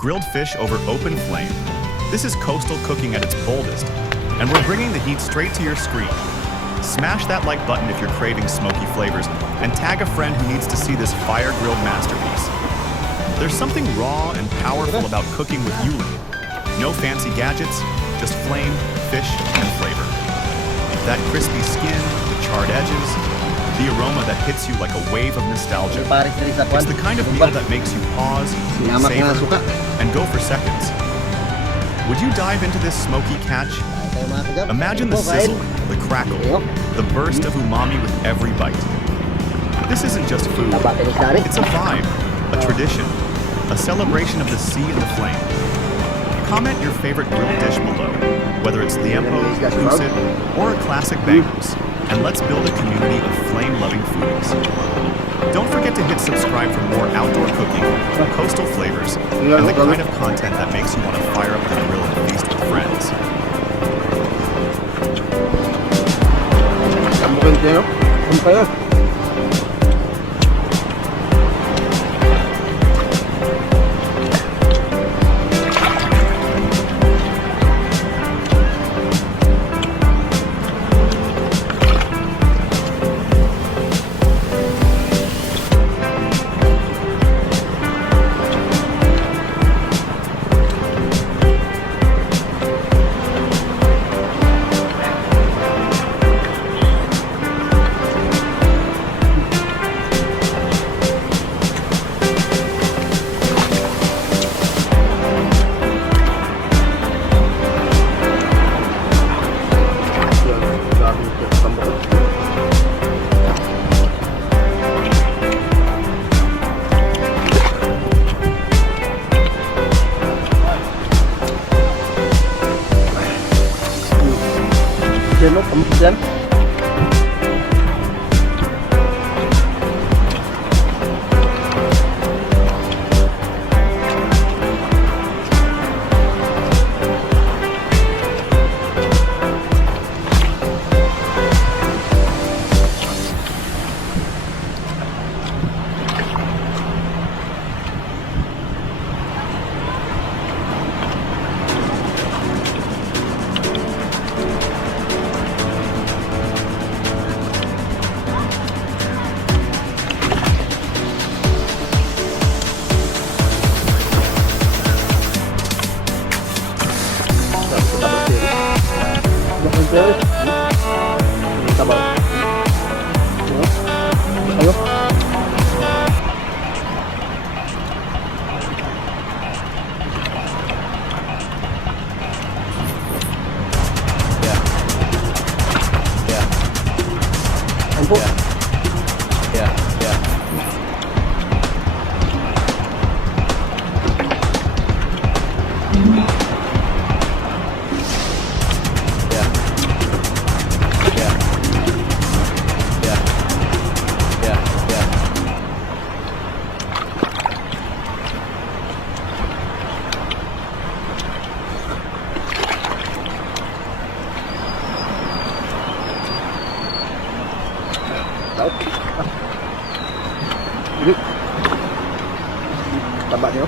grilled fish over open flame. This is coastal cooking at its boldest, and we're bringing the heat straight to your screen. Smash that like button if you're craving smoky flavors, and tag a friend who needs to see this fire-grilled masterpiece. There's something raw and powerful about cooking with Uling. No fancy gadgets, just flame, fish, and flavor. That crispy skin, the charred edges, the aroma that hits you like a wave of nostalgia. It's the kind of meal that makes you pause, savor, and go for seconds. Would you dive into this smoky catch? Imagine the sizzle, the crackle, the burst of umami with every bite. This isn't just food. It's a vibe, a tradition, a celebration of the sea and the flame. Comment your favorite grilled dish below, whether it's liempo, lucid, or a classic bangus, and let's build a community of flame-loving foodies. Don't forget to hit subscribe for more outdoor cooking, coastal flavors, and the kind of content that makes you want to fire up the grill and feast with friends. Yan. Taba niyo.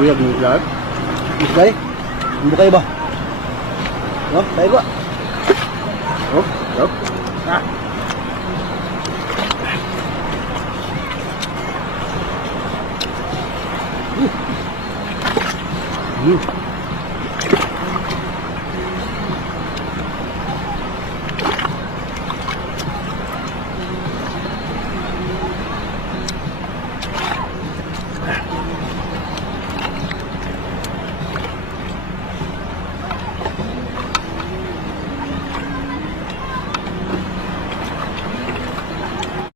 Buyag ng lahat. Isay. Hindi kayo ba? No, tayo ba? Oh, oh. Ah. Mm.